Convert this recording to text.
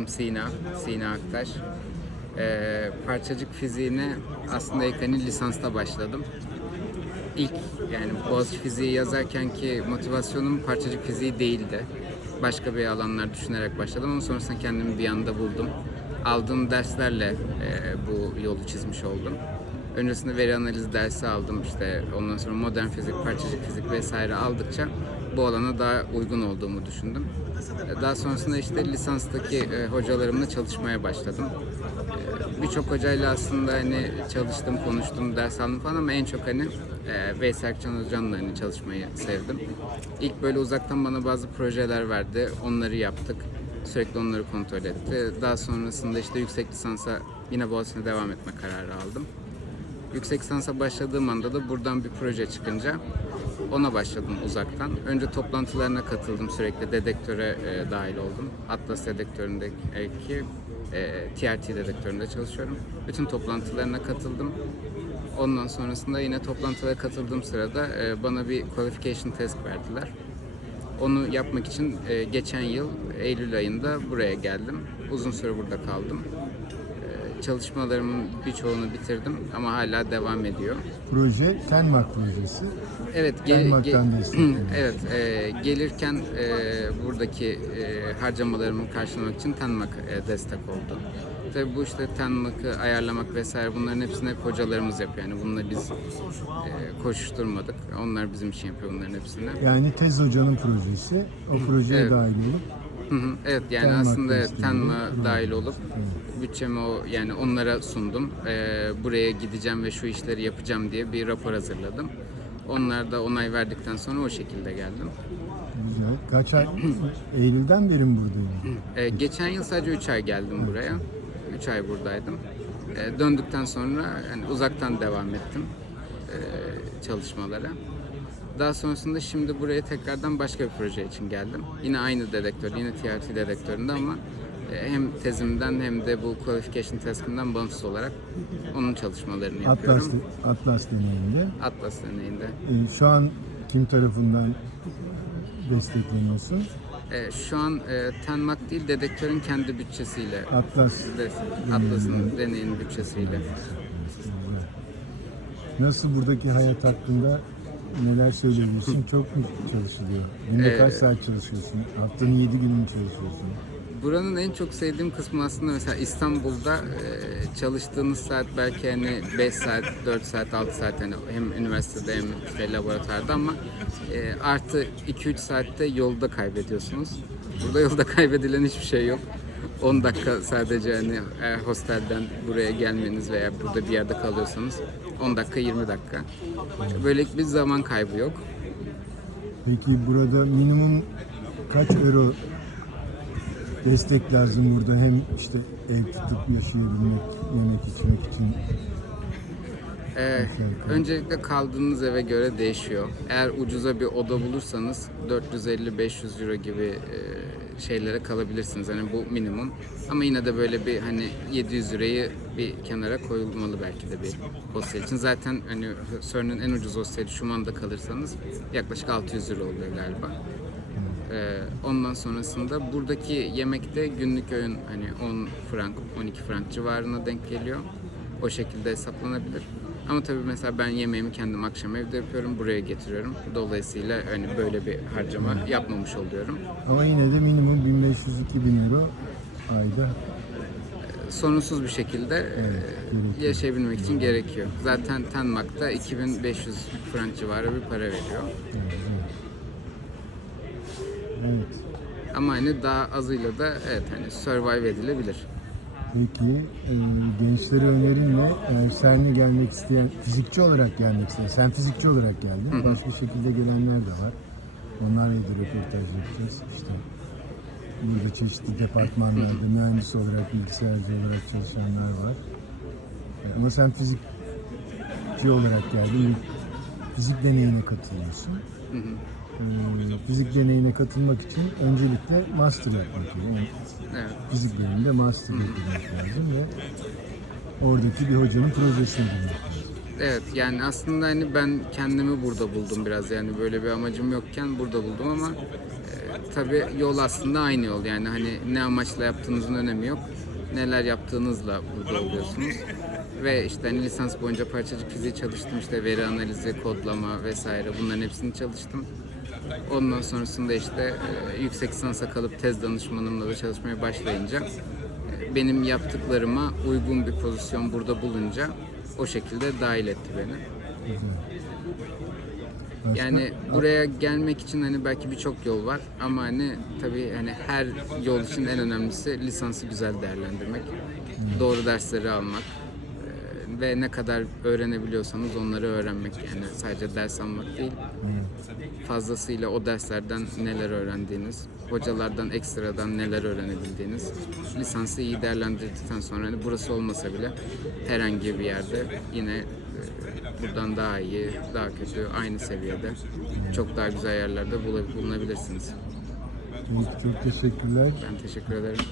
adım Sina, Sina Aktaş. Ee, parçacık fiziğine aslında hani lisansta başladım. İlk yani Boğaziçi fiziği yazarken ki motivasyonum parçacık fiziği değildi. Başka bir alanlar düşünerek başladım ama sonrasında kendimi bir anda buldum. Aldığım derslerle e, bu yolu çizmiş oldum. Öncesinde veri analizi dersi aldım işte ondan sonra modern fizik, parçacık fizik vesaire aldıkça bu alana daha uygun olduğumu düşündüm. E, Daha sonrasında işte lisanstaki e, hocalarımla çalışmaya başladım. E, Birçok hocayla aslında hani çalıştım, konuştum, ders aldım falan ama en çok hani Veysel Erkcan Hocam'la hani çalışmayı sevdim. İlk böyle uzaktan bana bazı projeler verdi, onları yaptık. Sürekli onları kontrol etti. Daha sonrasında işte yüksek lisansa yine Boğaziçi'ne devam etme kararı aldım. Yüksek lisansa başladığım anda da buradan bir proje çıkınca ona başladım uzaktan. Önce toplantılarına katıldım sürekli. Dedektöre e, dahil oldum. Atlas dedektöründeki e, TRT dedektöründe çalışıyorum. Bütün toplantılarına katıldım. Ondan sonrasında yine toplantılara katıldığım sırada e, bana bir qualification test verdiler. Onu yapmak için e, geçen yıl Eylül ayında buraya geldim. Uzun süre burada kaldım. Çalışmalarımın birçoğunu bitirdim ama hala devam ediyor. Proje Tenmark projesi. Evet, gel- ge- evet, e, gelirken e, buradaki e, harcamalarımı karşılamak için Tenmak e, destek oldu. Tabii bu işte Tenmak'ı ayarlamak vesaire bunların hepsini hep hocalarımız yapıyor. Yani bununla biz e, koşuşturmadık. Onlar bizim için yapıyor bunların hepsini. Yani Tez Hoca'nın projesi. O projeye Evet. dahil olup Hı hı, Evet yani Tenmak aslında evet. Tenma dahil olup bütçemi o yani onlara sundum. Ee, buraya gideceğim ve şu işleri yapacağım diye bir rapor hazırladım. Onlar da onay verdikten sonra o şekilde geldim. güzel. Kaç ay? Eylül'den beri mi buradayım? Ee, geçen yıl sadece 3 ay geldim buraya. 3 ay buradaydım. Ee, döndükten sonra yani uzaktan devam ettim ee, çalışmalara. Daha sonrasında şimdi buraya tekrardan başka bir proje için geldim. Yine aynı dedektör, yine TRT dedektöründe ama e, hem tezimden hem de bu qualification testimden bağımsız olarak onun çalışmalarını yapıyorum. Atlas, Atlas deneyiminde. Atlas deneyinde. Ee, şu an kim tarafından destekleniyorsun? E, şu an e, Tenmak değil, dedektörün kendi bütçesiyle, Atlas. de- Atlas'ın deneyin bütçesiyle. Nasıl buradaki hayat hakkında neler söyleyebilirsin? Çok mu çalışılıyor? Günde Ee, kaç saat çalışıyorsun? Haftanın 7 günü çalışıyorsun? Buranın en çok sevdiğim kısmı aslında mesela İstanbul'da e, çalıştığınız saat belki hani 5 saat, 4 saat, 6 saat hani hem üniversitede hem işte laboratuvarda ama e, artı 2-3 saatte yolda kaybediyorsunuz. Burada yolda kaybedilen hiçbir şey yok. 10 dakika sadece hani eğer hostelden buraya gelmeniz veya burada bir yerde kalıyorsanız 10 dakika 20 dakika. Böyle bir zaman kaybı yok. Peki burada minimum kaç euro destek lazım burada? Hem işte ev tutup yaşayabilmek, yemek içmek için. Ee, öncelikle kaldığınız eve göre değişiyor. Eğer ucuza bir oda bulursanız 450-500 euro gibi e, şeylere kalabilirsiniz. Hani bu minimum. Ama yine de böyle bir hani 700 lirayı bir kenara koyulmalı belki de bir hostel için. Zaten hani CERN'ün en ucuz hosteli Schumann'da kalırsanız yaklaşık 600 lira oluyor galiba. Ee, ondan sonrasında buradaki yemekte günlük öğün hani 10 frank, 12 frank civarına denk geliyor. O şekilde hesaplanabilir. Ama tabii mesela ben yemeğimi kendim akşam evde yapıyorum, buraya getiriyorum. Dolayısıyla hani böyle bir harcama yapmamış oluyorum. Ama yine de minimum 1500-2000 euro ayda Sorunsuz bir şekilde e, yaşayabilmek için gerekiyor. Zaten Tenmak'ta 2500 frank civarı bir para veriyor. Evet. Ama hani daha azıyla da evet hani survive edilebilir. Peki e, gençlere önerin ne? Yani CERN'e gelmek isteyen, fizikçi olarak gelmek isteyen, sen fizikçi olarak geldin. Başka şekilde gelenler de var. Onlarla da röportaj yapacağız. İşte burada çeşitli departmanlarda mühendis olarak, bilgisayarcı olarak çalışanlar var. E, ama sen fizikçi olarak geldin. Fizik deneyine katılıyorsun. E, fizik deneyine katılmak için öncelikle master yapmak gerekiyor. Yani Evet. fizik bölümünde master yapmak lazım ve oradaki bir hocanın projesine girmek lazım. Evet yani aslında hani ben kendimi burada buldum biraz yani böyle bir amacım yokken burada buldum ama e, tabii yol aslında aynı yol. Yani hani ne amaçla yaptığınızın önemi yok. Neler yaptığınızla burada oluyorsunuz. Ve işte hani lisans boyunca parçacık fiziği çalıştım. işte veri analizi, kodlama vesaire bunların hepsini çalıştım. Ondan sonrasında işte e, yüksek lisansa kalıp tez danışmanımla da çalışmaya başlayınca e, benim yaptıklarıma uygun bir pozisyon burada bulunca o şekilde dahil etti beni. Yani buraya gelmek için hani belki birçok yol var ama hani tabii hani her yol için en önemlisi lisansı güzel değerlendirmek. Doğru dersleri almak ve ne kadar öğrenebiliyorsanız onları öğrenmek yani sadece ders almak değil. Fazlasıyla o derslerden neler öğrendiğiniz, hocalardan ekstradan neler öğrenebildiğiniz, lisansı iyi değerlendirdikten sonra hani burası olmasa bile herhangi bir yerde yine e, buradan daha iyi, daha kötü, aynı seviyede çok daha güzel yerlerde bulunabilirsiniz. Çok teşekkürler. Ben teşekkür ederim.